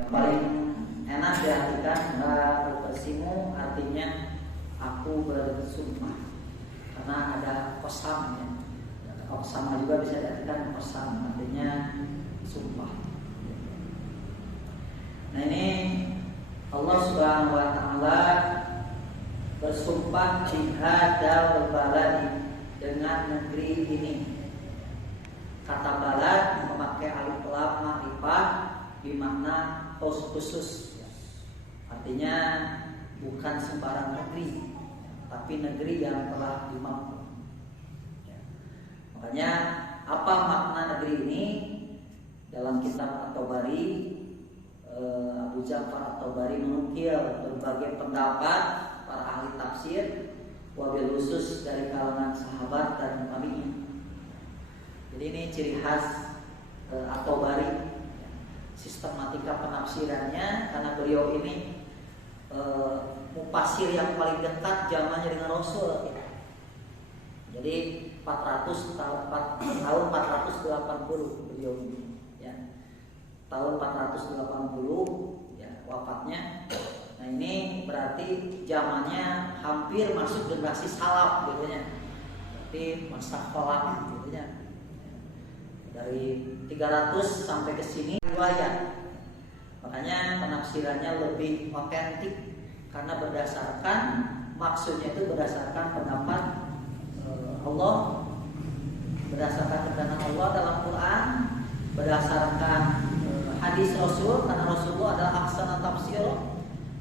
Yang paling enak diartikan la uqsimu artinya aku bersumpah, karena ada qasam ya. Qasam juga bisa diartikan qasam, artinya sumpah. Nah ini Allah Subhanahu wa taala bersumpah bihadzal baladi, dengan negeri ini. Kata balad memakai alif lam ma'rifah bermakna khusus. Artinya bukan sembarang negeri, tapi negeri yang telah dimaksud. Makanya apa makna negeri ini? Dalam kitab At-Tabari, Abu Ja'far At-Tabari menukil berbagai pendapat para ahli tafsir, wabil khusus dari kalangan sahabat dan tabi'in. Jadi ini ciri khas At-Tabari, sistematika penafsirannya, karena beliau ini mufasir yang paling dekat zamannya dengan Rasul. Jadi tahun 480 beliau ini, ya. Tahun 480 ya wafatnya. Nah ini berarti zamannya hampir masuk generasi salaf gitu ya. Berarti masa khalaf gitu ya. Dari 300 sampai ke sini riwayat. Makanya penafsirannya lebih otentik karena berdasarkan, maksudnya itu berdasarkan pendapat Allah, berdasarkan keterangan Allah dalam Quran, berdasarkan hadis Rasul, karena Rasulullah adalah ahsana tafsir.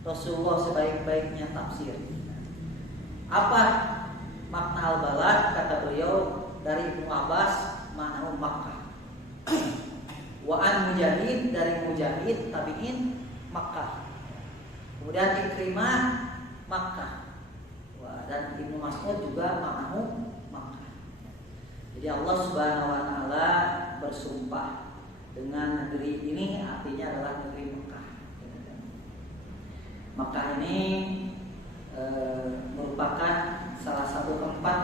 Rasulullah sebaik-baiknya tafsir. Apa makna al-balad? Kata beliau dari Ibnu Abbas, makna Makkah. Wa an Mujahid, dari Mujahid tabi'in, Makkah. Kemudian Ikrimah, Makkah. Dan Ibnu Mas'ud juga makna Makkah. Jadi Allah Subhanahu wa taala bersumpah dengan negeri ini, artinya adalah negeri Makkah. Makkah ini merupakan salah satu tempat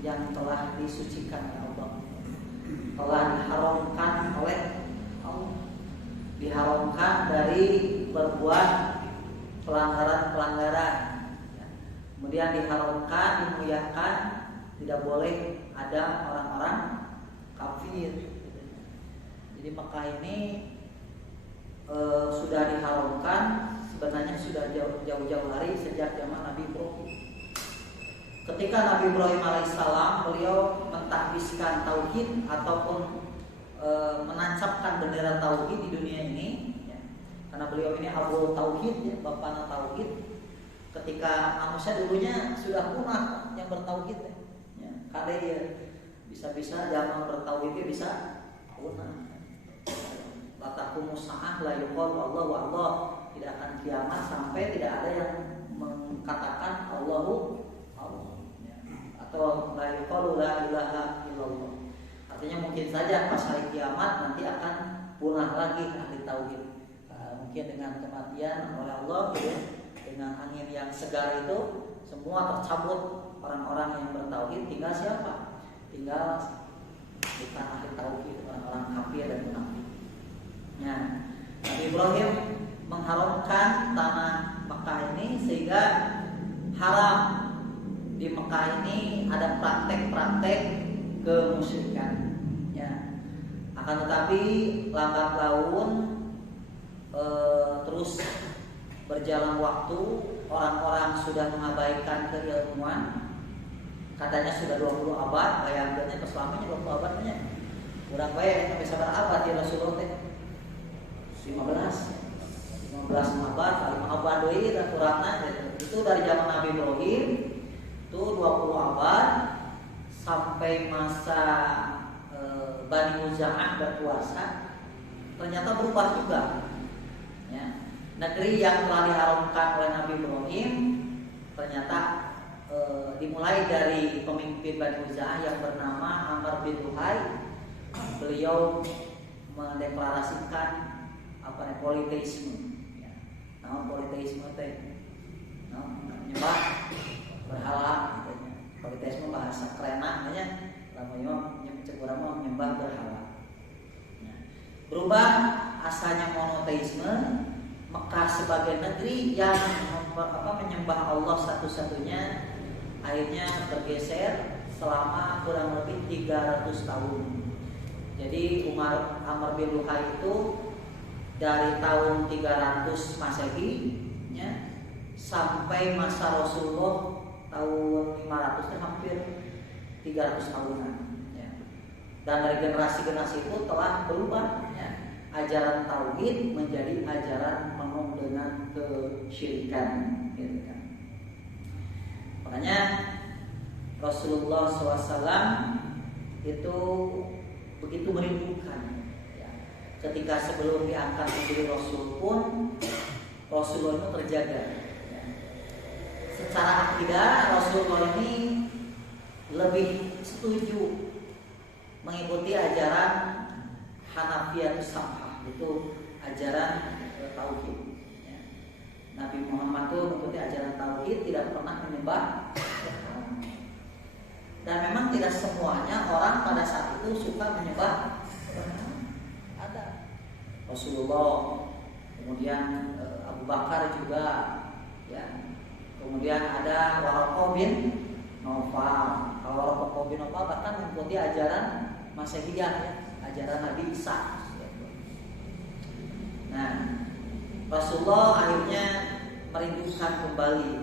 yang telah disucikan oleh Allah, telah diharamkan oleh Allah, diharamkan dari berbuat pelanggaran-pelanggaran, kemudian diharamkan, dimuliakan, tidak boleh ada orang-orang kafir. Jadi Makkah ini sudah diharamkan sebenarnya sudah jauh-jauh hari sejak zaman Nabi Ibrahim. Ketika Nabi Ibrahim alaihissalam beliau mentahbiskan tauhid ataupun menancapkan bendera tauhid di dunia ini, ya. Karena beliau ini Abu Tauhid, ya, bapaknya tauhid. Ketika manusia dulunya sudah punah yang bertauhid, ya. Kali ya, bisa-bisa zaman bertauhidnya bisa punah. Latakumus sa'ah la yuqalu Allah wa Allah, tidak akan kiamat sampai tidak ada yang mengatakan Allahu Allah, ya. Atau la yuqalu la ilaha illallah. Artinya mungkin saja pas hari kiamat nanti akan punah lagi ahli tauhid. Mungkin dengan kematian oleh Allah, gitu ya, dengan angin yang segar itu semua tercabut orang-orang yang bertauhid, tinggal siapa? Tinggal bukan ahli tauhid, orang-orang kafir dan munafik. Nah, Nabi Ibrahim mengharamkan tanah Mekah ini sehingga haram di Mekah ini ada praktek-praktek kemusyrikan. Ya. Akan tetapi lambat laun terus berjalan waktu, orang-orang sudah mengabaikan keilmuan. Katanya sudah 20 abad, bayangkannya keselamaannya 20 abadnya. Kurang bayar sampai sabar abad ya Rasulullah teh. 15 abad, 5 abad deui da kurangna itu dari zaman Nabi Ibrahim itu 20 abad sampai masa Bani Muza'ah berkuasa, ternyata berubah juga. Ya. Negeri yang telah diharamkan oleh Nabi Ibrahim ternyata dimulai dari pemimpin Bani Muza'ah yang bernama Amr bin Luhai. Beliau mendeklarasikan politeisme, ya. Nah, politeisme teh, menyembah berhala, gitu. Politeisme bahasa keren namanya, namanya menyembah berhala. Ya. Berubah asalnya monoteisme Mekah sebagai negeri yang menyembah Allah satu-satunya akhirnya bergeser selama kurang lebih 300 tahun. Jadi Amr bin Luhai itu dari tahun 300 Masehi ya, sampai masa Rasulullah tahun 500 itu hampir 300 tahunan ya. Dan dari generasi-generasi itu telah berubah ya, ajaran tauhid menjadi ajaran penuh dengan kesyirikan gitu kan. Makanya Rasulullah SAW itu begitu merindukan ya. Ketika sebelum diangkat menjadi Rasul pun Rasulullah itu terjaga ya. Secara akidah Rasulullah ini lebih setuju mengikuti ajaran Hanafiyatus Samhah, itu ajaran tauhid ya. Nabi Muhammad itu mengikuti ajaran tauhid, tidak pernah menyembah. Dan memang tidak semuanya orang pada saat itu suka menyembah. Ada Rasulullah, kemudian Abu Bakar juga ya. Kemudian ada Waraqah bin Naufal. Kalau Waraqah bin Naufal bahkan mengikuti ajaran Masihiyah ya, ajaran Nabi Isa. Nah, Rasulullah akhirnya merindukan kembali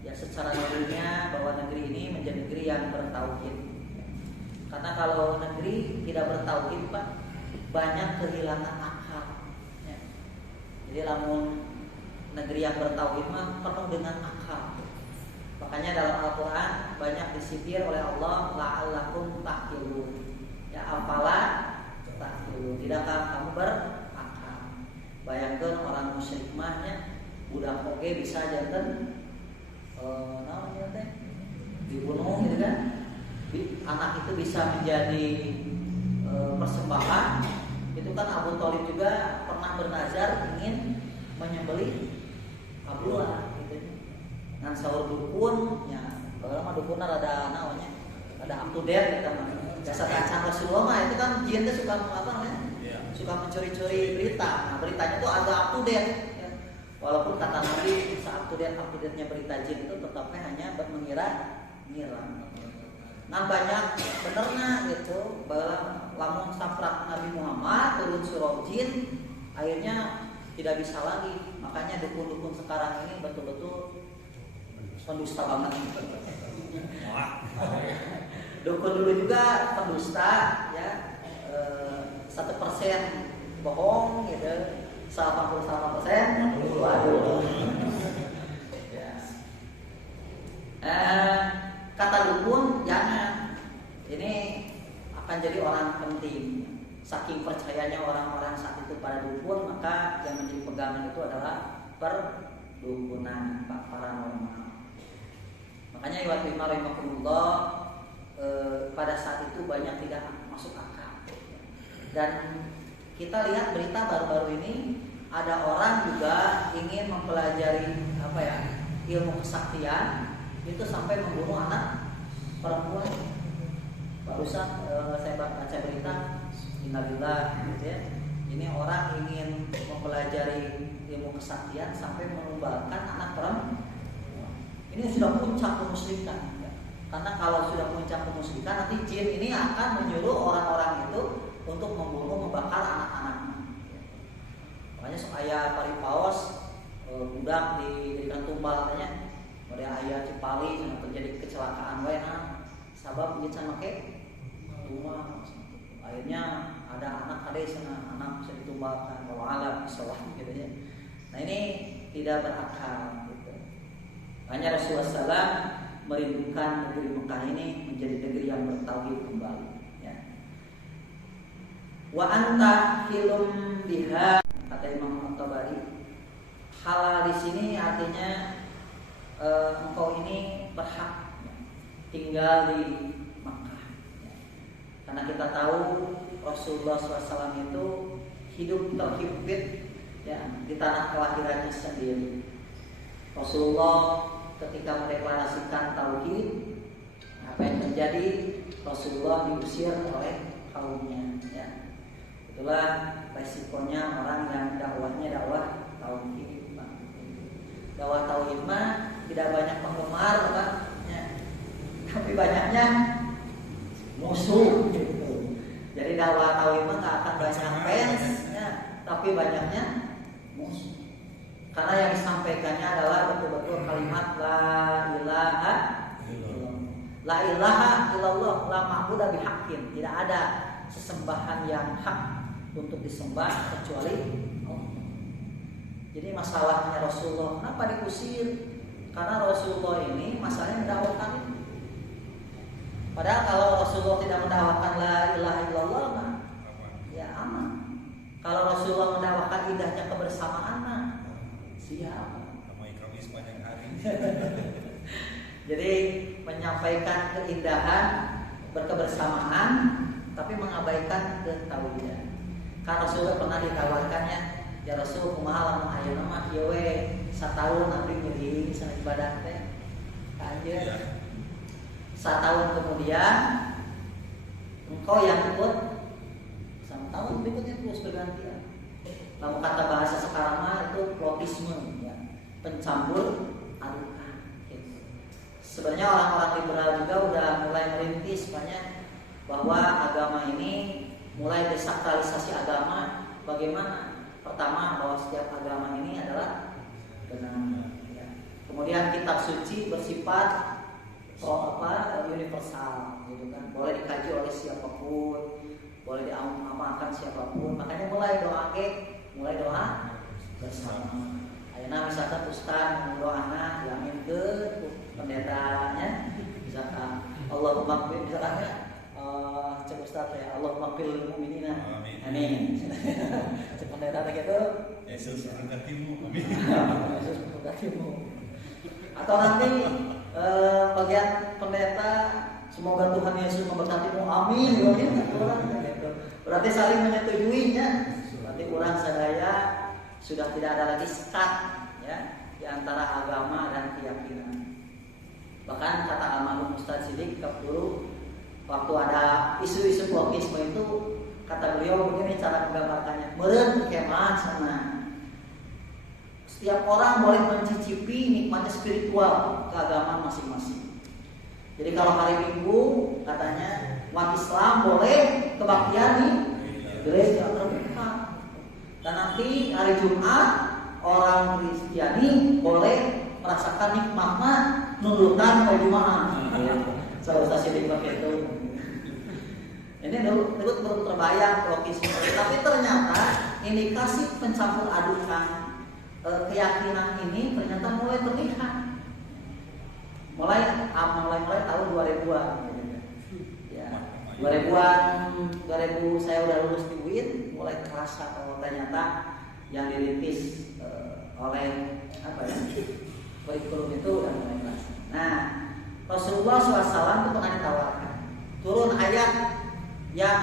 ya secara negerinya, bahwa negeri ini menjadi negeri yang bertauhid. Karena kalau negeri tidak bertauhid Pak, banyak kehilangan akal ya. Jadi lamun negeri yang bertauhid mah penuh dengan akal. Makanya dalam Al-Quran banyak disifir oleh Allah, la'allakum ta'qilun ya, apalah ta'qilun, tidakkah kamu berakal. Bayangkan orang musyrik mah ya, budak oge bisa janten namanya teh dibunuh gitu kan, anak itu bisa menjadi persembahan. Itu kan Abu Thalib juga pernah bernazar ingin menyembelih Abdullah gitu. Ngan saur dukun ya, kalau mah dukun ada namanya, ada up to date gitu mah. Jasa kacang Rasulullah mah itu kan jin teh suka apa namanya? Suka mencuri-curi berita. Nah, beritanya tuh agak up to date. Walaupun kata Nabi saat up-to-date-nya berita jin itu tetapnya hanya mengira-ngira. Nah banyak benernya gitu, bahwa lamun saprak Nabi Muhammad turun surah jin, akhirnya tidak bisa lagi. Makanya dukun-dukun sekarang ini betul-betul pendusta banget. Dukun dulu juga pendusta ya, 1% bohong gitu. 80%, waduh. Ya. Kata dukun jangan, ini akan jadi orang penting. Saking percayanya orang-orang saat itu pada dukun, maka yang menjadi pegangan itu adalah perdukunan, paranormal. Makanya rahimahullah pada saat itu banyak tidak masuk akal. Dan kita lihat berita baru-baru ini, ada orang juga ingin mempelajari ilmu kesaktian, itu sampai membunuh anak perempuan. Barusan saya baca berita, innalillah gitu ya. Ini orang ingin mempelajari ilmu kesaktian sampai menumbalkan anak perempuan. Ini sudah puncak kemusyrikan ya. Karena kalau sudah puncak kemusyrikan, nanti jin ini akan menyuruh orang-orang itu untuk membunuh, membakar anak-anaknya. Makanya ayah paripaos budak diberikan tumbal katanya. Kemudian ayah Cipali terjadi kecelakaan wena, sabab dia can make tumbal. Akhirnya ada anak anak bisa ditumbalkan, kalau alam sawah gitu ya. Nah ini tidak berakal gitu. Hanya Rasulullah SAW merindukan negeri Mekah ini menjadi negeri yang bertauhid kembali. Wa anta hilum biha, kata Imam At-Tabari. Halal di sini artinya engkau ini berhak tinggal di Makkah. Karena kita tahu Rasulullah SAW itu hidup terhimpit ya, di tanah kelahirannya sendiri. Rasulullah ketika mendeklarasikan tauhid, apa yang terjadi? Rasulullah diusir oleh kaumnya. Ya. Itulah resikonya orang yang dakwahnya dakwah tauhid. Dakwah tauhid mah tidak banyak penggemar Pak ya. Tapi banyaknya musuh gitu. Jadi dakwah tauhid mah nggak akan banyak fans ya, tapi banyaknya musuh. Karena yang disampaikannya adalah betul-betul kalimat la ilaha illallah, la ma'budu bihaqqin. Tidak ada sesembahan yang hak untuk disembah kecuali Allah. Jadi masalahnya Rasulullah kenapa diusir? Karena Rasulullah ini masalahnya mendakwakan itu. Padahal kalau Rasulullah tidak mendakwakan la ilaha illallah mah ya aman. Kalau Rasulullah mendakwakan indahnya kebersamaan mah siap. Ramai kami sepanjang hari. Jadi menyampaikan keindahan berkebersamaan tapi mengabaikan ketauhidan. Karena Rasulullah pernah ditawarkannya, ya Rasul kumaha lamun ayeuna mah ieu we satahun abdi nyeri sana ibadah teh. Anjeun. Setahun kemudian engkau yang ikut 1 tahun berikutnya terus bergantian. Lalu kata bahasa sekarang mah itu plotisme ya, pencampur adukan. Gitu. Sebenarnya orang-orang liberal juga udah mulai merintis banyak bahwa agama ini mulai desakralisasi agama. Bagaimana? Pertama bahwa setiap agama ini adalah benar. Ya. Kemudian kitab suci bersifat universal, gitu kan. Boleh dikaji oleh siapapun, boleh diamalkan siapapun. Makanya mulai doa bersama. Ayeuna misalkan ustaz doana yamin ke pendetanya, misalkan Allahumma qbil misalkan cek ustaz ya Allahumma qbil mu'minina. Amin. Cek pendeta gitu. Yesus memberkatimu. Amin. Yesus memberkatimu. Atau nanti bagian pendeta semoga Tuhan Yesus memberkatimu amin gitu. Berarti saling menyetujuinya. Berarti orang sadaya sudah tidak ada lagi sekat ya di antara agama dan keyakinan. Bahkan kata almarhum Ustaz Sidik dulu waktu ada isu-isu blokisme itu kata beliau begini cara menggambarkannya, meureun keman sana. Setiap orang boleh mencicipi nikmatnya spiritual keagamaan masing-masing. Jadi kalau hari Minggu katanya umat Islam boleh kebaktian di gereja terbuka. Dan nanti hari Jumat orang Kristiani boleh merasakan nikmatnya nurutan ke Jumat. Saya sedikit pakai itu. Ini dulu terbayang logis. Tapi ternyata indikasi pencampur adukan keyakinan ini ternyata mulai terlihat mulai tahun 2000-an ya 2000 saya udah lulus di UIN mulai terasa kalau ternyata yang dirintis oleh kurikulum itu udah mulai terasa. Nah Rasulullah SAW itu pernah ditawarkan turun ayat yang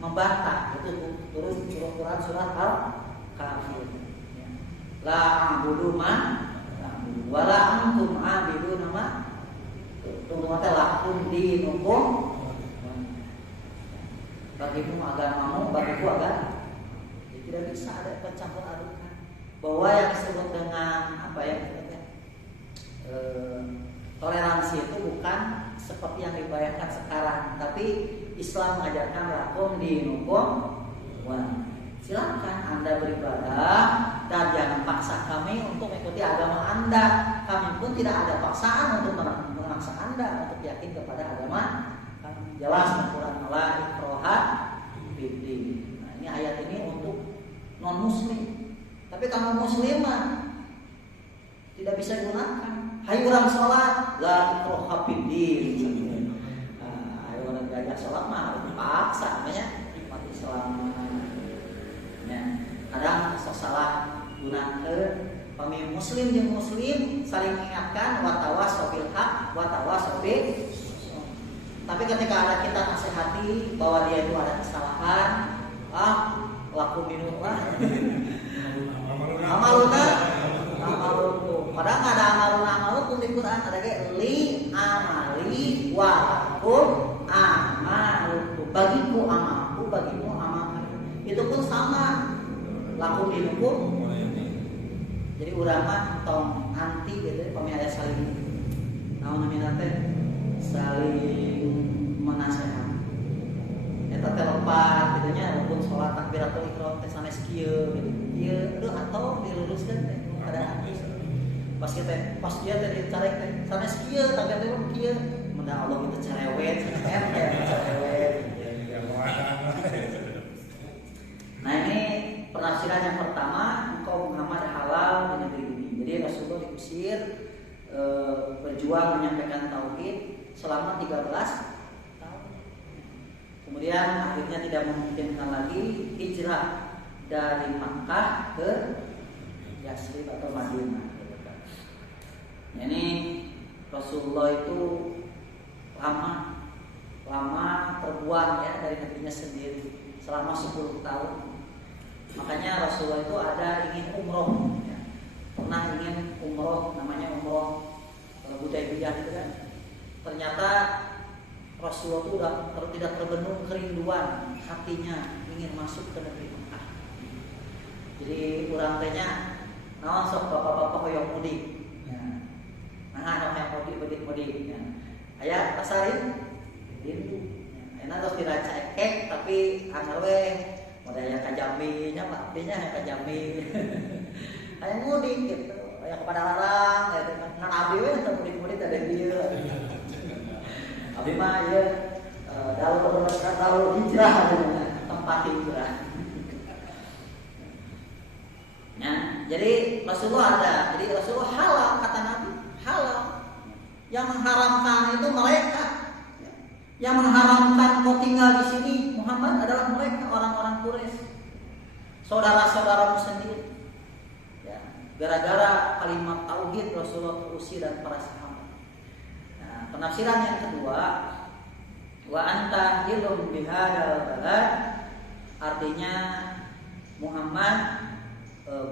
membantah itu turun surat Al-Kafir. La a'budu ma wala antum a'biduna ma tunggu teh lakum dinukum bagimu agamamu bagiku agama. Jadi tidak bisa ada pencampur adukan bahwa yang disebut dengan apa ya toleransi itu bukan seperti yang dibayangkan sekarang, tapi Islam mengajarkan lakum dinukum silakan Anda beribadah dan jangan paksa kami untuk mengikuti agama Anda. Kami pun tidak ada paksaan untuk memaksa Anda untuk yakin kepada agama kami. Jelas Al-Quran la ikraha fiddin. Nah, ini ayat ini untuk non muslim. Tapi kalau muslim tidak bisa digunakan. Hai orang sholat la ikraha fiddin. Hai orang diajak sholat mah harus dipaksa namanya umat Islam. Kadang salah gunakan pemimpin muslim yang muslim saling mengingatkan watawasaw bil haq watawasaw bis. Tapi ketika ada kita nasihati bahwa dia itu ada kesalahan, laku minumlah amaluna. Padahal nggak ada amalun di Quran, ada kayak li amali wa lakum amalukum, bagiku amalku bagimu amalku. Itu pun sama laku dihukum. Jadi ulama tong anti gitu, pami aya saling naon namina teh saling menasehat. Eta teh lepat gitu nya walaupun salat takbiratul ihram teh sanes kieu gitu. Ieu aduh atau diluruskeun teh keadaan pas dia teh dicarek teh sanes kieu tapi teh kieu mun Allah itu cerewet cerewet. Nah ini penafsiran yang pertama, engkau Muhammad halal di negeri ini. Jadi Rasulullah diusir berjuang menyampaikan tauhid selama 13 tahun. Kemudian akhirnya tidak memungkinkan lagi hijrah dari Makkah ke Yasrib atau Madinah. Nah, ini Rasulullah itu lama terbuang ya dari negerinya sendiri selama 10 tahun. Makanya Rasulullah itu ada ingin umroh ya. Pernah ingin umroh, namanya umroh Hudaybiyah itu kan. Ternyata Rasulullah itu udah tidak terbendung kerinduan hatinya ingin masuk ke negeri Mekah. Jadi urang tehnya naon sok bapak-bapak hoyong mudik ya. Nah hoyong mudik ya. Aya tasarin rindu ya. Enak terus diraca ekek tapi anggar we modaya ka Jambi nya Pak nya ka Jambi. Aya mudik gitu. Aya kepada larang ya ngan abdi we teh mudik-mudik teh dieu. Abdi mah ieu dalur hijrah tempat hijrah. Ya, jadi Rasulullah ada. Jadi Rasulullah halal kata Nabi, halal. Yang mengharamkan itu mereka. Yang mengharamkan kau tinggal di sini Muhammad adalah mereka orang-orang Quraisy. Saudara-saudaramu sendiri. Ya, gara-gara kalimat tauhid Rasulullah terusir dan para sahabat. Nah, penafsiran yang kedua, wa anta hilum bihadal balad, artinya Muhammad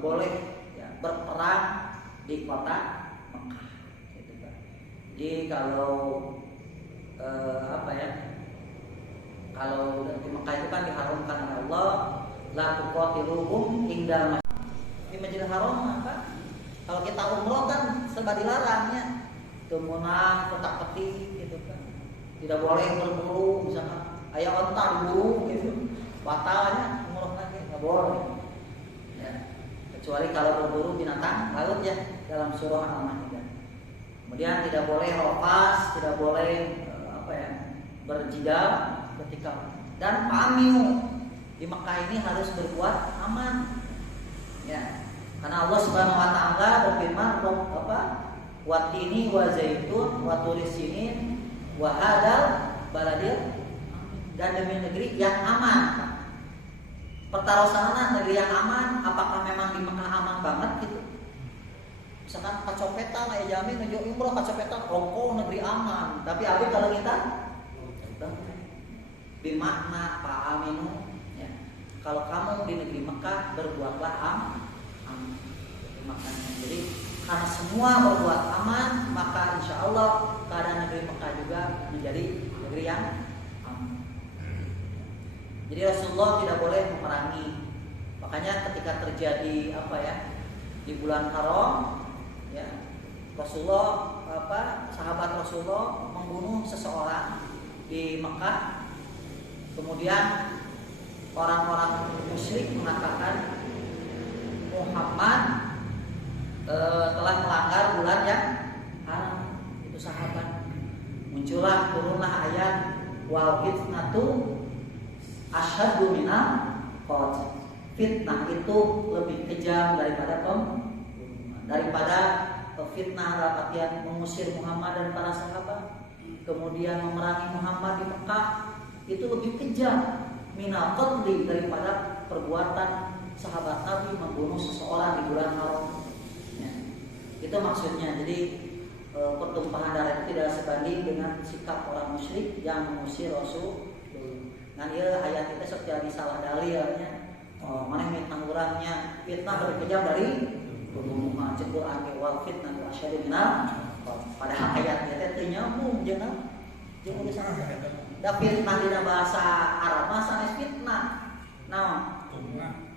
boleh ya, berperang di kota Mekah. Gitu kan. Jadi kalau kalau di Mekah itu kan diharumkan oleh Allah, la tuqatiluhum indal masjid. Di Masjidil Haram apa? Kalau kita umroh kan serba dilarangnya. Temunang, petak-petik gitu kan. Tidak boleh berburu misalkan aya onta diburu gitu. Batalnya umroh lagi enggak boleh. Kecuali kalau berburu binatang laut ya dalam surah Al-Maidah. Kemudian tidak boleh rofas, tidak boleh berjidal ketika dan pamiu di Mekah ini harus berbuat aman. Ya. Karena Allah Subhanahu wa taala berfirman watini wa zaitun wa turisinin wa hadal baladil dan demi negeri yang aman. Pertarosana negeri yang aman, apakah memang di Mekah aman banget gitu? Misalkan kacopetan, aya jamin nuju umroh kacopetan, rokok negeri aman. Tapi abi kalau kita bimakna fa'aminu ya. Kalau kamu di negeri Mekah berbuatlah aman. Maknanya. Jadi karena semua berbuat aman, maka insya Allah keadaan negeri Mekah juga menjadi negeri yang jadi Rasulullah tidak boleh memerangi. Makanya ketika terjadi di bulan Haram, ya Rasulullah sahabat Rasulullah membunuh seseorang di Mekah. Kemudian orang-orang musyrik mengatakan Muhammad telah melanggar bulan yang haram. Itu sahabat. Turunlah ayat wal fitnatu asyaddu minal qatl. Fitnah itu lebih kejam daripada fitnah dalam artian mengusir Muhammad dan para sahabat, kemudian memerangi Muhammad di Mekah itu lebih kejam minal qatli daripada perbuatan sahabat Nabi membunuh seseorang di bulan haram. Ya. Itu maksudnya. Jadi pertumpahan darah itu tidak sebanding dengan sikap orang musyrik yang mengusir Rasul. Nah, ieu ayat itu seperti salah dalilnya. Mana fitnah urangnya, fitnah lebih kejam dari pembunuhan. Quran ge wal fitnah asyaddu minal. Padahal ayatnya teh nyambung jeung urusan. Da fitnah dina bahasa Arab mah sanes fitnah. Naon?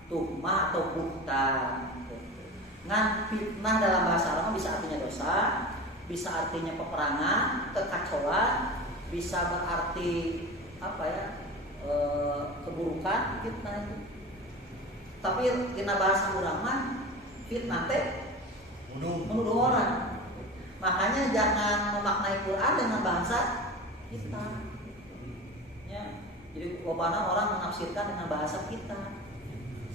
Tuhmah atau buhtan. Ngan fitnah dalam bahasa Arab bisa artinya dosa, bisa artinya peperangan, kekacauan, bisa berarti apa ya? Keburukan fitnah itu. Tapi dina bahasa urang mah fitnah teh menuduh orang. Makanya jangan memaknai Quran dengan bahasa kita. Ya. Jadi bagaimana orang menafsirkan dengan bahasa kita.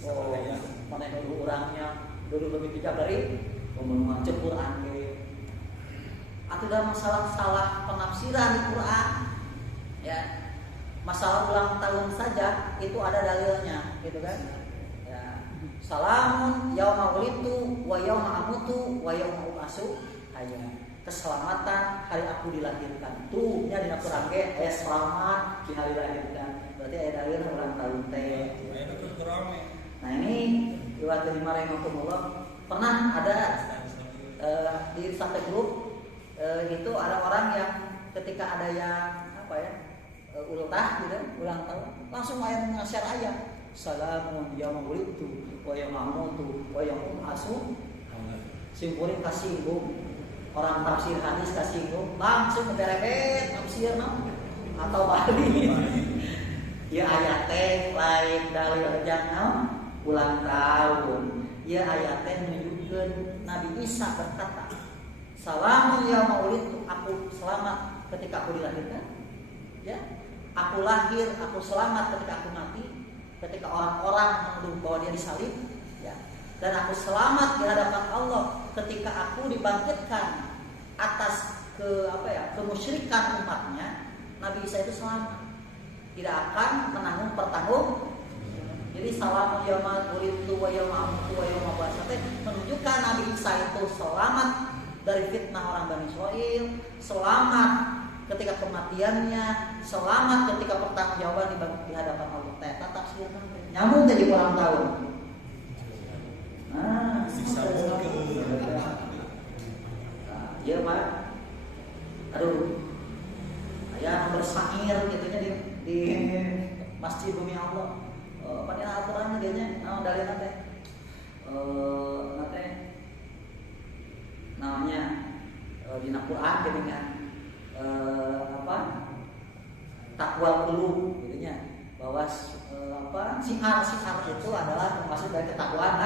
Oh, mana nuduh orangnya dulu lebih bijak dari membaca Quran ge. Atau dalam masalah salah penafsiran di Quran. Ya. Masalah ulang tahun saja itu ada dalilnya, gitu kan? Ya. Salamun yauma wulidtu wa yauma amutu wa yauma ub'atsu hayya. Keselamatan hari aku dilahirkan. Tuh nya dina Quran ge aya selamat di hari dilahirkan. Berarti aya dalil ulang tahun teh. Nah ini riwayat dari rahimahumullah pernah ada di satu grup itu ada orang yang ketika ada yang apa ya ultah gitu ulang tahun langsung ayat ngasih ayat salamun yauma wulidtu wa yauma amutu wa yauma ub'atsu simpurin kasinggung orang tafsir hadis kasinggung langsung berebet tafsirna atau balik ya ayat teh lain dalil jangan ulang tahun ya ayat teh menunjukkan Nabi Isa berkata salamun yauma wulidtu aku selamat ketika aku dilahirkan ya aku lahir, aku selamat ketika aku mati, ketika orang-orang menuduh bahwa dia disalib, ya. Dan aku selamat di hadapan Allah ketika aku dibangkitkan atas kemusyrikan umatnya. Nabi Isa itu selamat, tidak akan menanggung pertanggung. Jadi salamun yauma wulidtu wa yauma amutu wa yauma ub'atsu menunjukkan Nabi Isa itu selamat dari fitnah orang Bani Israil, selamat ketika kematiannya, selamat ketika pertanggungjawaban di hadapan Allah. Teta tafsirna nyambung jadi ulang tahun. Nah, iya Pak. Aduh, ayah bersair gitunya di Masjid Bumi Allah. Padahal Al-Quran dia dalilnya teh. Namanya di Al-Quran dengan takwa qulub gitu nya bahwa syiar itu adalah termasuk dari ketakwaan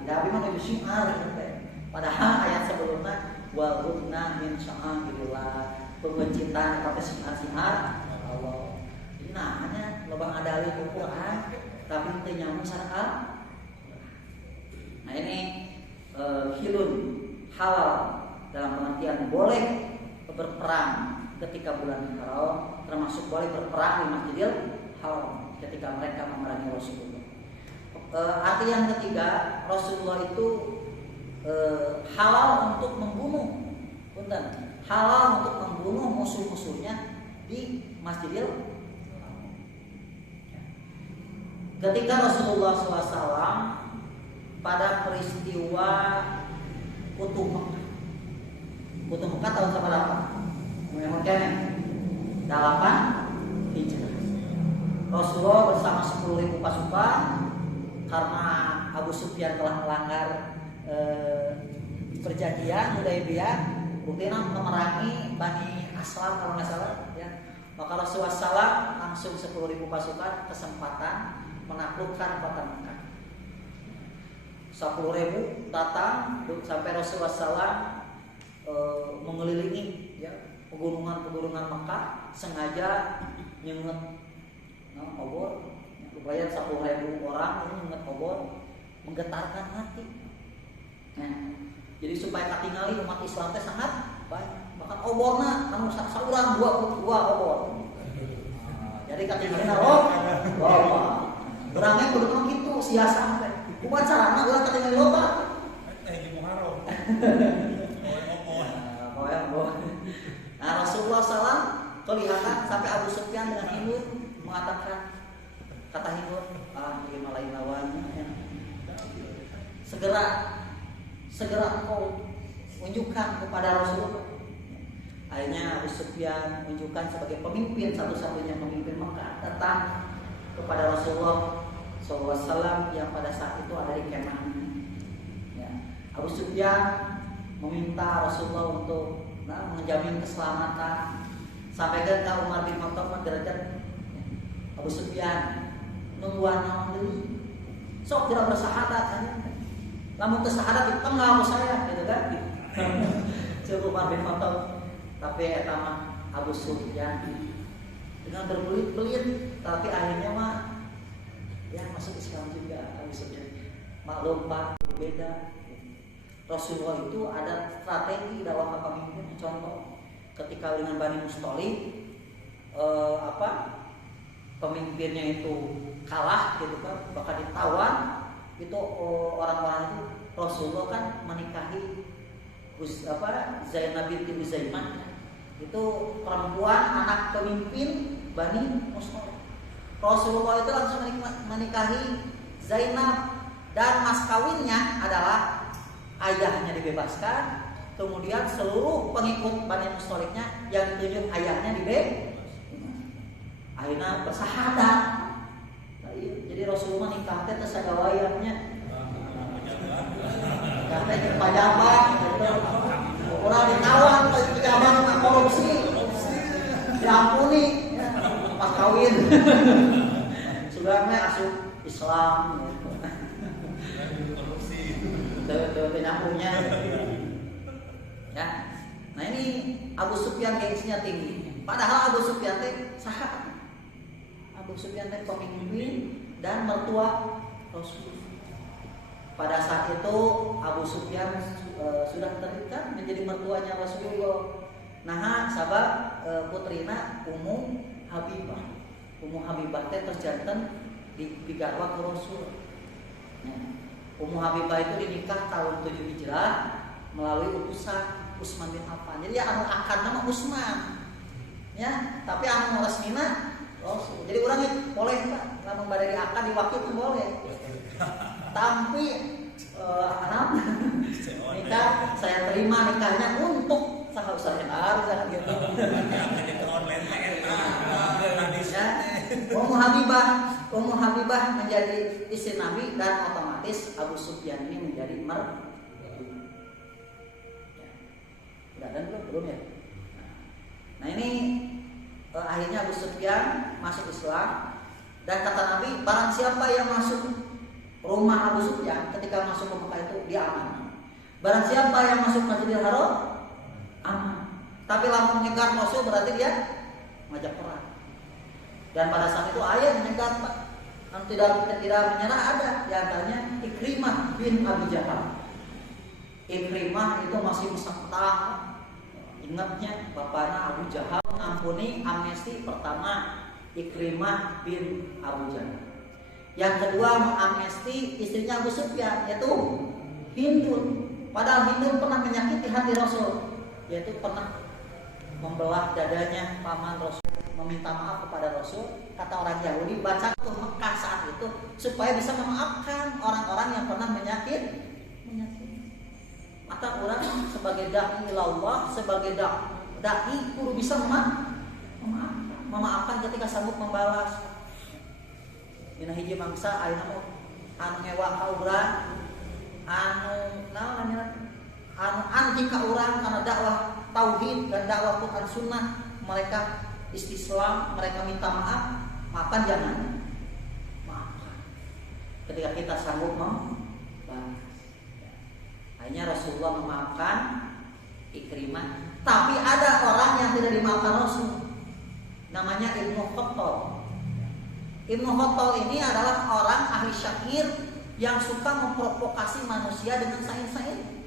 tidak memang itu syiar gitu. Padahal ayat sebelumnya wa hubna min sya'airillah pencintaan kepada syiar Allah. Jadi hanya lobang ada dalil Al-Quran tapi teu nyambung syariat. Nah ini hilun halal dalam pengertian boleh berperang ketika bulan Haram, termasuk boleh berperang di Masjidil Haram ketika mereka memerangi Rasulullah. Arti yang ketiga, Rasulullah itu halal untuk membunuh, halal untuk membunuh musuh-musuhnya di Masjidil Haram. Ketika Rasulullah SAW pada peristiwa Futuh Mekah tahun berapa? Memang kene 8 Hijrah. Rasulullah bersama 10.000 pasukan karena Abu Sufyan telah melanggar perjanjian Hudaybiyah, rutina memerangi Bani Aslam kalau nggak salah ya. Maka Rasulullah SAW langsung 10.000 pasukan kesempatan menaklukkan kota Mekah. 10.000 datang sampai Rasulullah SAW mengelilingi ya pegunungan Mekah sengaja nyenget obor lumayan 10.000 orang ini nyenget obor menggetarkan hati. Nah, jadi supaya katingali umat Islam teh sangat banyak. Bahkan oborna anu saurang dua obor. Jadi katingali urangnya kudu kitu siasa teh. Kumaha carana urang katingali loba? Nah, Rasulullah SAW kelihatan sampai Abu Sufyan dengan Hindu mengatakan kata Hindu, ini lain lawannya ya. Segera engkau unjukkan kepada Rasulullah. Akhirnya Abu Sufyan menunjukkan sebagai pemimpin satu-satunya pemimpin Mekah datang kepada Rasulullah SAW yang pada saat itu ada di kemahnya. Ya. Abu Sufyan meminta Rasulullah untuk menjamin keselamatan. Sampaikan ke Umar bin Khattab derajat Abu Sufyan nungguan naon deui. Sok kira bersahadat kan. Lamun teu sahadat dipenggal saya gitu kan. Coba Umar bin Khattab tapi eta mah Abu Sufyan dengan berbelit-belit tapi akhirnya mah ya masuk Islam juga Abu Sufyan. Maklum Pak beda. Rasulullah itu ada strategi dakwah kepemimpinan. Contoh ketika dengan Bani Musthalib pemimpinnya itu kalah gitu kan, bahkan ditawan itu orang-orang itu Rasulullah kan menikahi Zainab binti Uzaimah itu perempuan anak pemimpin Bani Musthalib. Rasulullah itu langsung menikahi Zainab dan mas kawinnya adalah ayahnya dibebaskan. Kemudian seluruh pengikut Bani Musthalibnya yang ditunjuk ayahnya dibebaskan. Akhirnya bersahadat. Jadi Rasulullah nikah teh sagawayahnya. Katanya pejabat gitu. Orang ditawan pejabat korupsi. Diampuni ya, pas kawin. Sudah asup Islam gitu. Korupsi. Tuh nyambungnya. Ya. Nah ini Abu Sufyan gengsinya tinggi. Padahal Abu Sufyan teh sahabat. Abu Sufyan teh pemimpin dan mertua Rasul. Pada saat itu Abu Sufyan sudah terikat menjadi mertuanya Rasulullah. Nah, sabab putrina Ummu Habibah. Ummu Habibah teh terjanten di garwa ke Rasul. Nah, Ummu Habibah itu dinikah tahun 7 Hijrah melalui utusan Utsman bin Affan. Jadi anu akad nama Utsman. Ya, tapi anu resmina Rasul. Jadi orangnya boleh Pak, lamun bade diakad diwakil boleh. Tapi anak nikah saya terima nikahnya untuk saha Ustaz Hendar jangan gitu. Ya, Ummu Habibah menjadi istri Nabi dan otomatis Abu Sufyan ini menjadi mertua. Dan belum ya. Nah ini akhirnya Abu Sufyan masuk Islam dan kata Nabi barang siapa yang masuk rumah Abu Sufyan ketika masuk ke Mekah itu dia aman. Barang siapa yang masuk Masjidil Haram aman. Tapi lamun nyegat Rasul berarti dia ngajak perang. Dan pada saat itu ayat menyegat Pak. Yang tidak menyerah ada di antaranya Ikrimah bin Abi Jahal. Ikrimah itu masih mesantang. Ingatnya bapaknya Abu Jahal mengampuni amnesti pertama Ikrimah bin Abu Jahal. Yang kedua mengamnesti istrinya Abu Sufyan yaitu Hindun. Padahal Hindun pernah menyakiti hati Rasul, yaitu pernah membelah dadanya paman Rasul, meminta maaf kepada Rasul. Kata orang Yahudi baca ke Mekah saat itu supaya bisa memaafkan orang-orang yang pernah menyakiti. Maka orang sebagai dai ilallah, sebagai dai kudu bisa memaafkan ketika sanggup membalas. Dina hiji mangsa ayeuna anu ngewa ka urang, anu naon anu anjing ka urang karena dakwah tauhid dan dakwah Quran Sunnah, mereka istislam, mereka minta maaf, maafkan jangan. Maafkan. Ketika kita sanggup membalas. Akhirnya Rasulullah memaafkan Ikrimah. Tapi ada orang yang tidak dimaafkan Rasul. Namanya Ibnu Khattal. Ibnu Khattal ini adalah orang ahli syair yang suka memprovokasi manusia dengan sair-sair.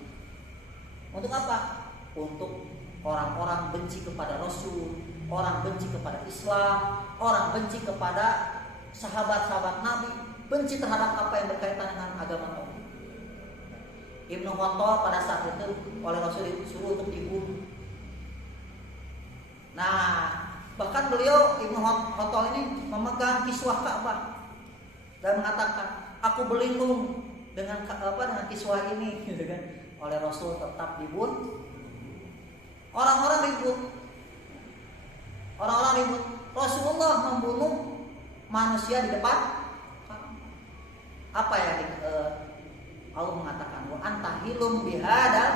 Untuk apa? Untuk orang-orang benci kepada Rasul, orang benci kepada Islam, orang benci kepada sahabat-sahabat Nabi, benci terhadap apa yang berkaitan dengan agama Allah. Ibnu Khattal pada saat itu oleh Rasul disuruh untuk dibunuh. Nah, bahkan beliau Ibnu Khattal ini memegang kiswah Ka'bah dan mengatakan, "Aku berlindung dengan kiswah ini," gitu kan. Oleh Rasul tetap dibunuh. Orang-orang ribut. Rasulullah membunuh manusia di depan. Apa yang Allah mengatakan, wa anta antahilum bihadal,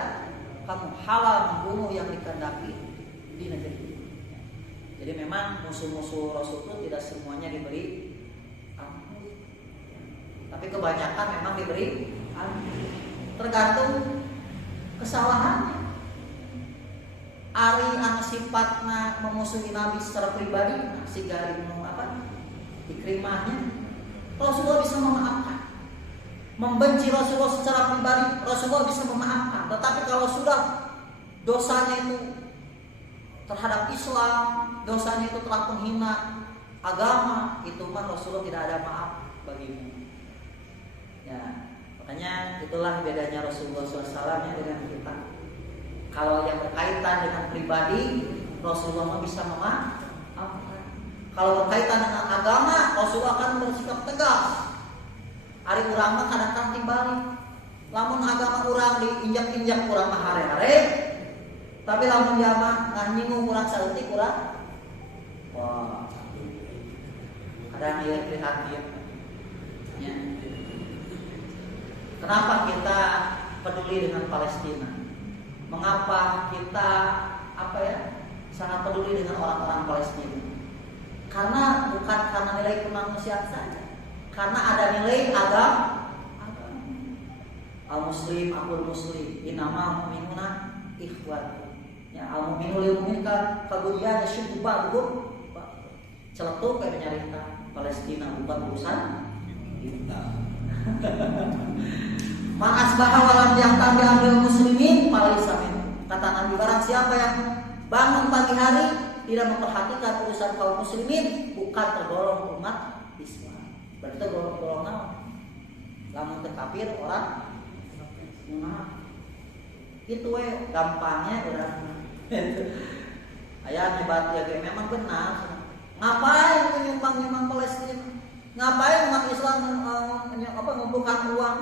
kamu halal membunuh yang dikehendaki di negeri ini. Jadi memang musuh-musuh Rasul itu tidak semuanya diberi ampun, tapi kebanyakan memang diberi ampun, tergantung kesalahannya. Ari anu sifatna memusuhi Nabi secara pribadi, si Ibnu Ikrimahnya, Rasulullah bisa memaafkan. Membenci Rasulullah secara pribadi, Rasulullah bisa memaafkan. Tetapi kalau sudah dosanya itu terhadap Islam, dosanya itu telah menghina agama, itu mah Rasulullah tidak ada maaf bagimu. Ya, makanya itulah bedanya Rasulullah SAW dengan kita. Kalau yang berkaitan dengan pribadi, Rasulullah mah bisa memaafkan. Kalau berkaitan dengan agama, Rasulullah akan bersikap tegas. Hari urang mah kadang-kadang dibalik. Lamun agama urang diinjak-injak urang mah hare-hare. Tapi lamun dia mah nganyingung urang saeutik urang. Wah. Kadang ieu prihatin. Ya. Kenapa kita peduli dengan Palestina? Mengapa kita sangat peduli dengan orang-orang Palestina? Karena bukan karena nilai kemanusiaan saja, karena ada nilai agama. Al-Muslim, akul Muslim, inama mu'minuna ikhwat. Ya, al-mu'minu lil mu'min kagudian syubba gum. Celetuk kayak nyarita Palestina bukan urusan kita. Man asbaha walam yahtam bi amril muslimin falaysa min. Kata Nabi, barang siapa yang bangun pagi hari tidak memperhatikan urusan kaum muslimin, bukan tergolong umat Islam. Berarti tergolong naon? Lamun teu kafir orang munafik. Itu gampangnya urang. Aya nyebat ya memang benar. Ngapain nyumbang Palestina? Ngapain umat Islam mengumpulkan uang?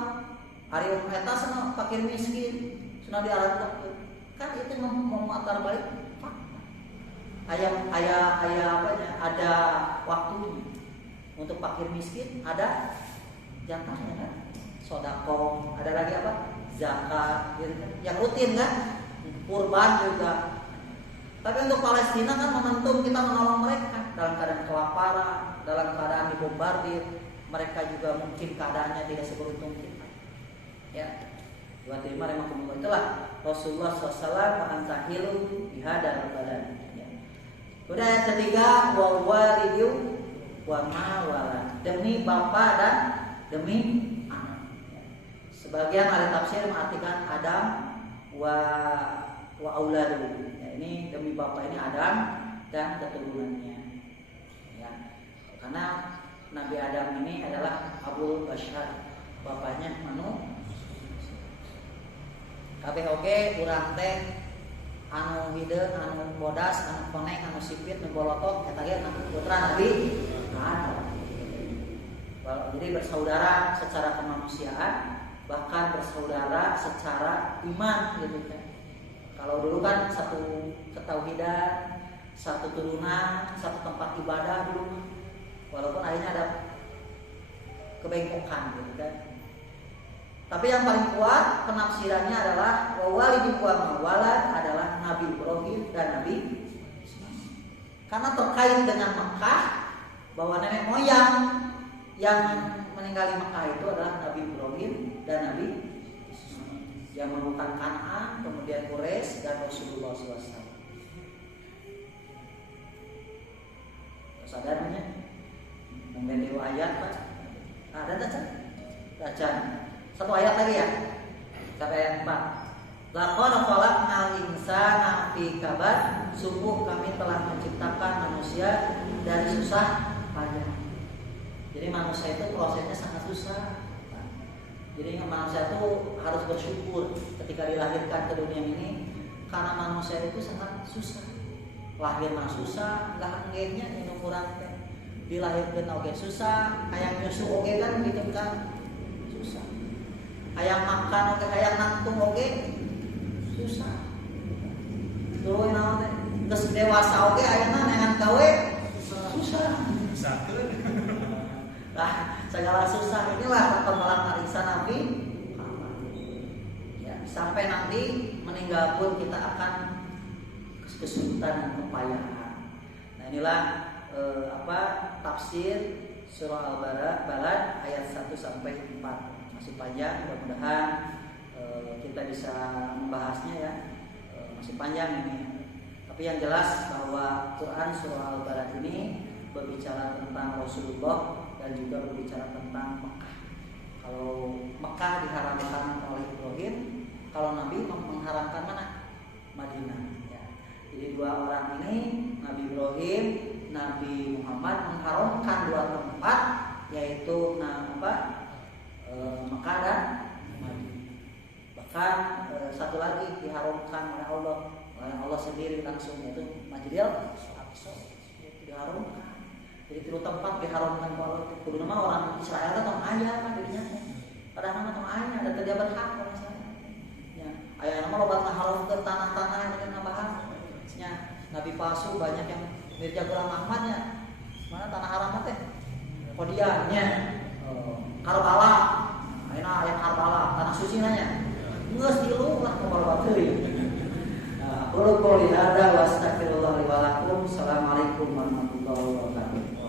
Hari eta sana fakir miskin, sana diarahkan. Kan itu memutar balik. Ada waktunya untuk fakir miskin, ada jatahnya kan, sodako, ada lagi zakat, gitu kan, yang rutin kan, kurban juga. Tapi untuk Palestina kan momentum kita menolong mereka dalam keadaan kelaparan, dalam keadaan dibombardir, mereka juga mungkin keadaannya tidak seberuntung kita. Ya, buat terima itulah Rasulullah SAW antahilu bihadal badan. Kemudian yang ketiga, wa walidu wa ma walad, demi bapak dan demi anak. Sebagian ahli tafsir mengartikan Adam wa auladu. Ya, ini demi bapak ini Adam dan keturunannya. Ya, karena Nabi Adam ini adalah Abul Bashar, bapaknya manusia. Kabeh oge urang teh anu hideung, anu bodas, anu koneng, anu sipit, anu bolotok eta ge putra Nabi Adam. Jadi bersaudara secara kemanusiaan, bahkan bersaudara secara iman gitu kan. Kalau dulu kan satu ketauhidan, satu turunan, satu tempat ibadah dulu. Walaupun akhirnya ada kebengkokan gitu kan. Tapi yang paling kuat penafsirannya adalah wawalidi wa mawalad adalah Nabi Ibrahim dan Nabi Ismail. Karena terkait dengan Mekah, bahwa nenek moyang yang meninggali Mekah itu adalah Nabi Ibrahim dan Nabi Ismail, yang menemukan Kan'an, kemudian Quraisy dan Rasulullah SAW. Sadarnya membentuk ayat Pak. Ada baca. Satu ayat lagi ya. Sampai ayat 4. Laqad khalaqnal insana fi kabad. Sungguh kami telah menciptakan manusia dari susah payah. Jadi manusia itu prosesnya sangat susah. Jadi manusia itu harus bersyukur ketika dilahirkan ke dunia ini, karena manusia itu sangat susah. Lahir mah susah, lahirnya minum kurang teh. Dilahirkan oge susah, hayang nyusu oge kan gitu kan. Susah. Hayang makan oge, hayang nangtung oge susah. Tuh naon teh? Geus dewasa oge ayeuna neangan gawe susah. Nah, segala susah inilah perkembangan Isa Nabi Muhammad. Ya, sampai nanti meninggal pun kita akan kesulitan dan kepayahan. Nah inilah tafsir surah Al-Balad ayat 1 sampai 4. Masih panjang, mudah-mudahan kita bisa membahasnya ya. Masih panjang ini. Tapi yang jelas bahwa Quran surah Al-Balad ini berbicara tentang Rasulullah dan juga berbicara tentang Mekah. Kalau Mekah diharamkan oleh Ibrahim, kalau Nabi mengharamkan mana? Madinah. Ya. Jadi dua orang ini, Nabi Ibrahim, Nabi Muhammad mengharamkan dua tempat, yaitu Mekah dan Madinah. Bahkan satu lagi diharamkan oleh Allah sendiri langsung, yaitu Masjidil Aqsa. Diharamkan. Jadi tiga tempat diharamkan oleh kudu nama orang Israel kan tong aya kan dirinya. Padahal nama tong aya ada kerja berhak orang Israel. Ya, aya nama loba ngaharam ke tanah-tanah dengan nambahan. Ya, nabi palsu banyak yang Mirza Ghulam Ahmadnya. Mana tanah haram teh? Kodiannya. Karbala. Ayeuna aya Karbala, tanah suci nanya. Geus dilu lah kebal teuing. Nah, qul qouli hada wa astaghfirullah li wa lakum. Assalamualaikum warahmatullahi wabarakatuh.